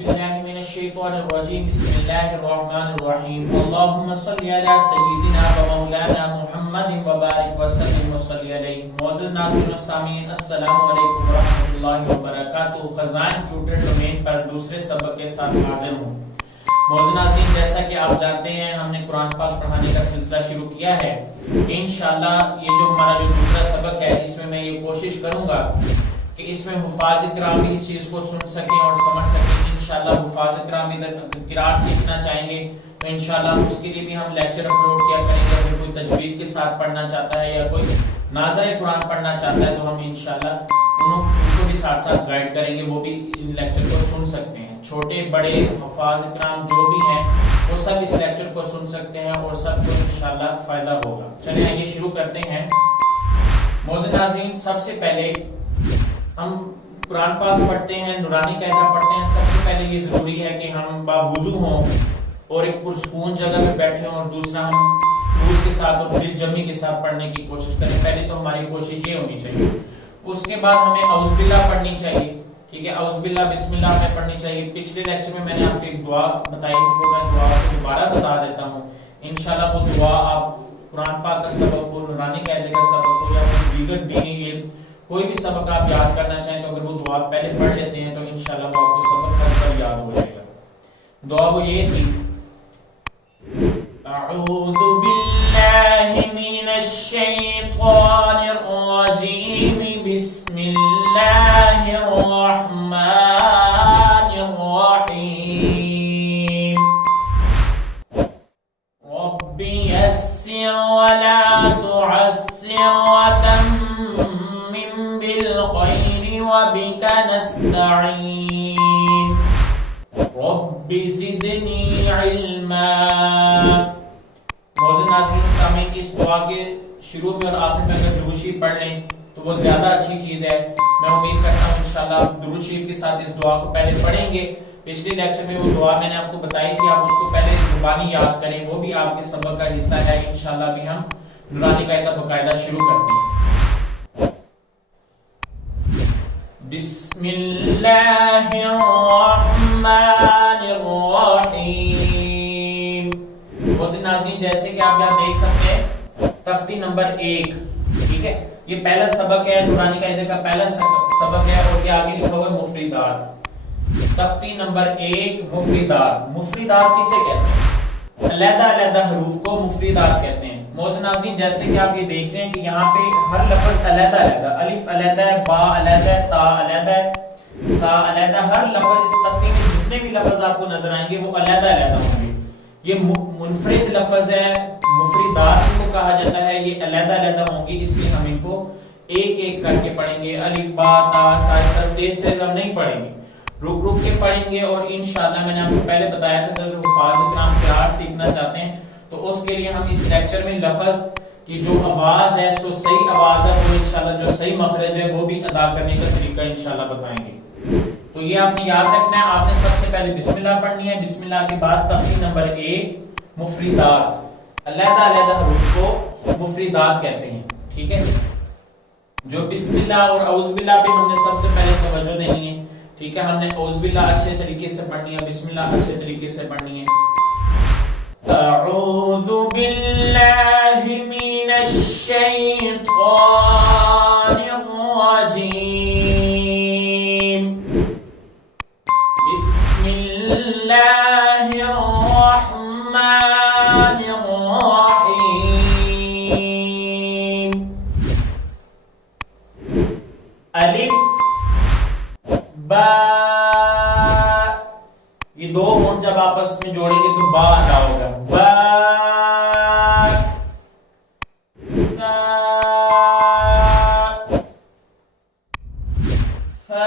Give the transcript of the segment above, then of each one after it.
باللہ من الشیطان الرجیم بسم اللہ الرحمن الرحیم اللہم صلی علی سیدنا و مولانا محمد وبارک وسلم وصلی علیہ. معزز ناظرین و سامعین السلام علیکم ورحمۃ اللہ وبرکاتہ. خزائن ٹیوٹر ڈومین پر دوسرے سبق کے ساتھ حاضر ہوں. معزز ناظرین، جیسا کہ آپ جانتے ہیں ہم نے قرآن پاک پڑھانے کا سلسلہ شروع کیا ہے. انشاءاللہ یہ جو ہمارا دوسرا سبق ہے اس میں میں یہ کوشش کروں گا کہ اس میں حفاظ کرام بھی اس چیز کو سن سکیں اور سمجھ سکیں. انشاءاللہ حفاظ کرام ادھر قرات سیکھنا چاہیں گے تو انشاءاللہ اس کے لیے بھی ہم لیکچر اپلوڈ کیا کریں گے. اگر کوئی تجوید کے ساتھ پڑھنا چاہتا ہے یا کوئی ناظر قرآن پڑھنا چاہتا ہے تو ہم انشاءاللہ ان کو بھی ساتھ ساتھ گائیڈ کریں گے، وہ بھی ان لیکچر کو سن سکتے ہیں. چھوٹے بڑے حفاظ کرام جو بھی ہیں وہ سب اس لیکچر کو سن سکتے ہیں اور سب کو انشاءاللہ فائدہ ہوگا. چلیں آئیے شروع کرتے ہیں. معزز ناظرین، سب سے پہلے ہم قرآن پاک پڑھتے ہیں، نورانی قاعدہ پڑھتے ہیں. سب سے پہلے یہ ضروری ہے کہ ہم باوضو ہوں اور ایک پرسکون جگہ پہ بیٹھے ہوں، اور دوسرا ہم خلوص کے ساتھ اور دل جمی کے ساتھ پڑھنے کی کوشش کریں. پہلے تو ہماری کوشش یہ ہونی چاہیے. اس کے بعد ہمیں اعوذ باللہ پڑھنی چاہیے. ٹھیک ہے، اعوذ باللہ بسم اللہ میں پڑھنی چاہیے. پچھلے لیکچر میں نے آپ کو ایک دعا بتائی تھی، وہ میں دعا کو دوبارہ بتا دیتا ہوں. انشاءاللہ وہ دعا آپ قرآن پاک کا سبق ہو، نورانی قاعدے کا سبق ہو یا دیگر دینی علم کوئی بھی سبق آپ یاد کرنا چاہیں تو اگر وہ دعا پہلے پڑھ لیتے ہیں تو انشاءاللہ وہ آپ کو سبق ہر یاد ہو جائے گا. دعا وہ یہ تھی: اعوذ باللہ من الشیطان الرجیم بسم اللہ الرحمن الرحیم رب یسر ولا تعسر وتمم بالخیر وبک نستعین رب زدنی علما. معزز ناظرین سامعین، اس دعا کے شروع میں اور آخر میں اگر درود شریف پڑھ لیں تو وہ زیادہ اچھی چیز ہے. میں امید کرتا ہوں انشاءاللہ آپ درود شریف کے ساتھ اس دعا کو پہلے پڑھیں گے. پچھلے لیکچر میں وہ دعا میں نے آپ کو بتائی تھی، آپ اس کو پہلے زبانی یاد کریں، وہ بھی آپ کے سبق کا حصہ ہے. انشاءاللہ بھی ہم نورانی قاعدہ باقاعدہ شروع کرتے ہیں. بسم اللہ الرحمن الرحیم. معزز ناظرین، جیسے کہ آپ یہاں دیکھ سکتے ہیں تختی نمبر 1، ٹھیک ہے، یہ پہلا سبق ہے، نورانی قاعدے کا پہلا سبق ہے اور یہ آگے لکھا ہوا ہے مفردات. تختی نمبر 1 مفردات. مفردات کسے کہتے ہیں؟ علیحدہ علیحدہ حروف کو مفردات کہتے ہیں. معزز ناظرین، جیسے کہ آپ یہ دیکھ رہے ہیں کہ یہاں پہ ہر لفظ علیحدہ علیحدہ، الف علیحدہ ہے، با علیحدہ ہے، تا علیحدہ ہے، سا علیحدہ. ہر لفظ اس تختی میں جتنے بھی لفظ آپ کو نظر آئیں گے وہ علیحدہ علیحدہ ہوں گے. یہ منفرد لفظ ہے، مفردات کو کہا جاتا ہے. یہ علیحدہ علیحدہ ہوں گی، اس لیے ہم ان کو ایک ایک کر کے پڑھیں گے. الف با تا سا سب تیز سے ہم نہیں پڑھیں گے، رک رک کے پڑھیں گے. اور انشاءاللہ میں نے آپ کو پہلے بتایا تھا کہ اگر حفاظ کرام قرات سیکھنا چاہتے ہیں تو اس کے لیے ہم اس لیکچر میں لفظ کی جو آواز ہے سو صحیح آواز ہے وہ انشاءاللہ جو صحیح مخرج ہے وہ بھی ادا کرنے کا طریقہ انشاءاللہ بتائیں گے. تو یہ آپ نے یاد رکھنا ہے. آپ نے سب سے پہلے بسم اللہ پڑھنی ہے. بسم اللہ کے بعد تختی نمبر 1 مفردات. علیحدہ علیحدہ حروف کو مفردات کہتے ہیں. ٹھیک ہے، جو بسم اللہ اور اعوذ باللہ پہ ہم نے سب سے پہلے توجہ دینی ہے. ٹھیک ہے، ہم نے اعوذ باللہ اچھے طریقے سے پڑھنی ہے، بسم اللہ اچھے طریقے سے پڑھنی ہے. اعوذ باللہ من الشیطان الرجیم بسم اللہ الرحمن الرحیم. الف با، یہ دو ہون جب آپس میں جوڑیں گے تو با ادا ہوگا. با فا فا.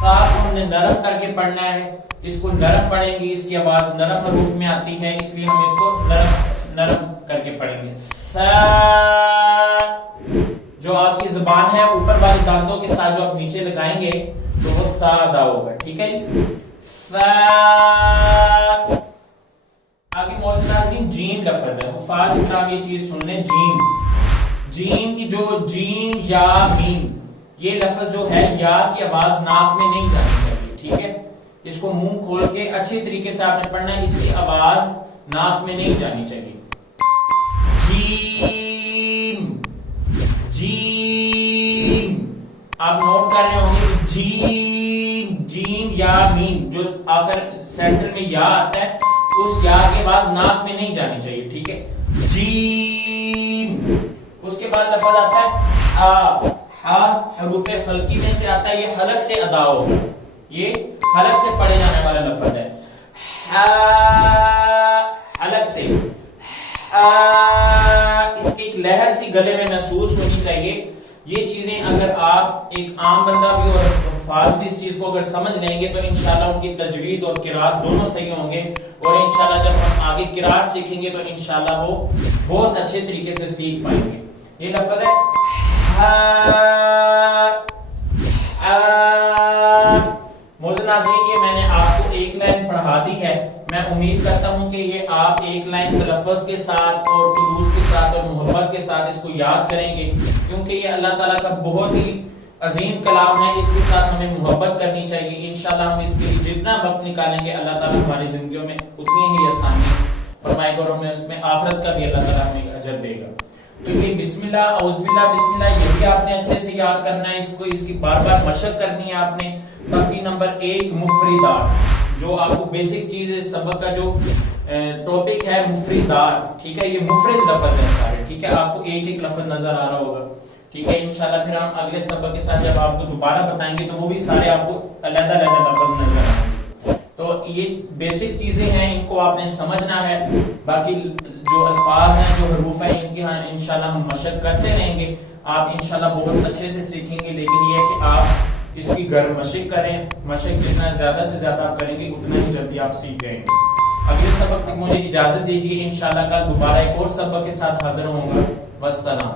فا کو ہم نے نرم کر کے پڑھنا ہے. اس کو نرم پڑھیں گے، اس کی آواز نرم حروف میں آتی ہے، اس لیے ہم اس کو نرم کر کے پڑھیں گے. سا، جو آپ کی زبان ہے اوپر والے دانتوں کے ساتھ جو آپ نیچے لگائیں گے تو وہ سا ادا ہوگا. ٹھیک ہے، سا. آگے معزز ناظرین جیم لفظ ہے. حفاظ کرام یہ چیز سن لیں، جیم. جیم کی جو جیم یا میم، یہ لفظ جو ہے یا کی آواز ناک میں نہیں جانی چاہیے. ٹھیک ہے. اس کو منہ کھول کے اچھی طریقے سے آپ نے پڑھنا ہے. اس کی آواز ناک میں نہیں جانی چاہیے. جیم جیم آپ نوٹ کر رہے ہوں گے. جیم جیم یا میم جو آخر سینٹر میں یا آتا ہے اس یا کے بعد ناک میں نہیں جانی چاہیے. ٹھیک ہے. جیم. اس کے بعد لفظ آتا ہے ہا. ہا حروف حلقی میں سے آتا ہے. یہ حلق سے ادا ہوگا. یہ حلق سے پڑھے جانے والا لفظ ہے. ہا حلق سے. اس کی ایک لہر سی گلے میں محسوس ہونی چاہیے. یہ چیزیں اگر آپ ایک عام بندہ بھی اور الفاظ بھی اس چیز کو اگر سمجھ لیں گے تو انشاءاللہ ان کی تجوید اور قرات دونوں صحیح ہوں گے. اور انشاءاللہ جب ہم آگے قرات سیکھیں گے تو انشاءاللہ وہ بہت اچھے طریقے سے سیکھ پائیں گے. یہ لفظ ہے موزن ناظرین. یہ میں نے آپ کو ایک لائن پڑھا دی ہے. میں امید کرتا ہوں کہ یہ آپ ایک لائن تلفظ کے ساتھ اور خلوص کے ساتھ اور محبت کے ساتھ اس کو یاد کریں گے کیونکہ یہ اللہ تعالیٰ کا بہت ہی عظیم کلام ہے. اس کے ساتھ ہمیں محبت کرنی چاہیے. انشاءاللہ ہم اس کے لیے جتنا وقت نکالیں گے اللہ تعالیٰ ہماری زندگیوں میں اتنی ہی آسانی فرمائے گا اور ہمیں اس میں آخرت کا بھی اللہ تعالیٰ ہمیں اجر دے گا. تو یہ بسم اللہ اعوذ باللہ بسم اللہ یہ بھی آپ نے اچھے سے یاد کرنا ہے. اس کو اس کی بار بار مشق کرنی ہے آپ نے. باقی نمبر 1 مفردات جو آپ کو بیسک چیز ہے سبق کا جو ٹاپک ہے مفردات. ٹھیک ہے. یہ مفرد لفظ ہے سارے. ٹھیک ہے. آپ کو ایک ایک لفظ نظر آ رہا ہوگا. ٹھیک ہے. انشاءاللہ پھر ہم اگلے سبق کے ساتھ جب آپ کو دوبارہ بتائیں گے تو وہ بھی سارے آپ کو علیحدہ علیحدہ لفظ نظر آئیں گے. تو یہ بیسک چیزیں ہیں ان کو آپ نے سمجھنا ہے. باقی جو الفاظ ہیں جو حروف ہیں ان کی انشاءاللہ ہم مشق کرتے رہیں گے. آپ انشاءاللہ بہت اچھے سے سیکھیں گے. لیکن یہ ہے کہ آپ اس کی گھر مشق کریں. مشق جتنا زیادہ سے زیادہ آپ کریں گے اتنا ہی جلدی آپ سیکھ جائیں گے. اگلے سبق تک مجھے اجازت دیجیے. انشاءاللہ کل دوبارہ ایک اور سبق کے ساتھ حاضر ہوں گا. والسلام.